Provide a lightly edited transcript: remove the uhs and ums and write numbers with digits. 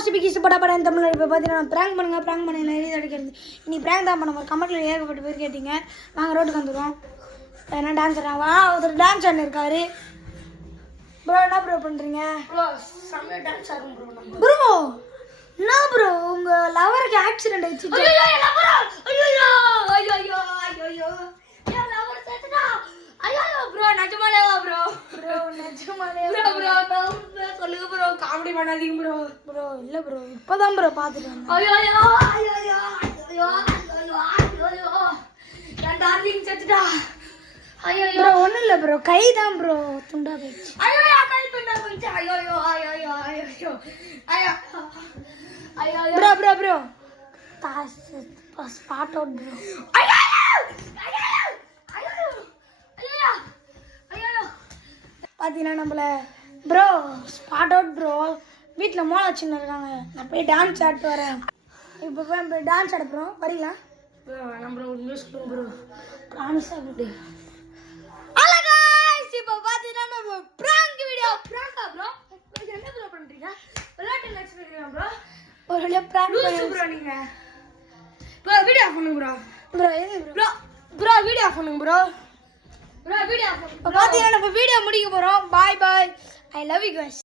most பிகிஸ்ட் பட இந்த தமிழ் இப்போ பார்த்தீங்கன்னா ப்ராங்க் பண்ணுங்க நிறைய அடிக்கிறது இனி ப்ராங்க் தான் பண்ண ஒரு கமெண்ட்டில் ஏகப்பட்ட பேர் கேட்டீங்க நாங்கள் ரோட்டுக்கு வந்துடுவோம் என்ன டான்ஸ் ஆடுறாவா ஒருத்தர் டான்ஸ் ஆடினு இருக்காரு ப்ரோ என்ன ப்ரோ பண்ணுறீங்க ப்ரோ செம்ம டான்ஸ் ஆடும் ப்ரோ என்ன ப்ரோ உங்கள் லவருக்கு ஆக்சிடென்ட் ஆயிடுச்சு ப்ரோ நிஜமாலேவா ப்ரோ ப்ரோ நிஜமாலே ப்ரோ சொல்லுங்க ப்ரோ காமெடி பண்ணாதீங்க ப்ரோ ப்ரோ இல்ல ப்ரோ இப்போதான் ப்ரோ பார்த்துட்டு வந்தேன் ஐயோ ஐயோ ஐயோ ஐயோ ஐயோ ஐயோ என் டார்லிங் செத்துட்டா ஐயோ ப்ரோ ஒன்றும் இல்லை ப்ரோ கை தான் ப்ரோ துண்டா போயிடுச்சு ஐயோ கை துண்டா போயிடுச்சு ஐயோ ஐயோ ஐயோ ஐயோ ஐயோ ஐயோ ஐயோ bro bro bro spot out bro ஐயோ பார்த்தீங்கன்னா நம்மள ப்ரோ ஸ்பாட் அவுட் ப்ரோ வீட்டில் மோளை வச்சுன்னு இருக்காங்க நான் போய் டான்ஸ் ஆடிட்டு வரேன் இப்போ போய் டான்ஸ் ஆட போகிறோம் வரீங்களா ப்ரோ வேணாம் ப்ரோ நியூஸ் ப்ரோ ப்ராமிஸாக இப்படி இப்போ பார்த்தீங்கன்னா நம்ம ப்ராங்க் வீடியோ ப்ராங்கா ப்ரோ என்ன ப்ரோ பண்ணுறீங்க விளையாட்டு நினச்சிருக்கீங்க ப்ரோ ஒரு வழியாக ப்ராங்க் ப்ரோ நீங்கள் ப்ரோ வீடியோ ஆஃப் பண்ணுங்க ப்ரோ ப்ரோ எது ப்ரோ ப்ரோ வீடியோ ஆஃப் பண்ணுங்க ப்ரோ ப்ரோ வீடியோ பார்த்தீங்கன்னா நம்ம வீடியோ முடிக்க போகிறோம் பாய் பாய் ஐ லவ் யூ guys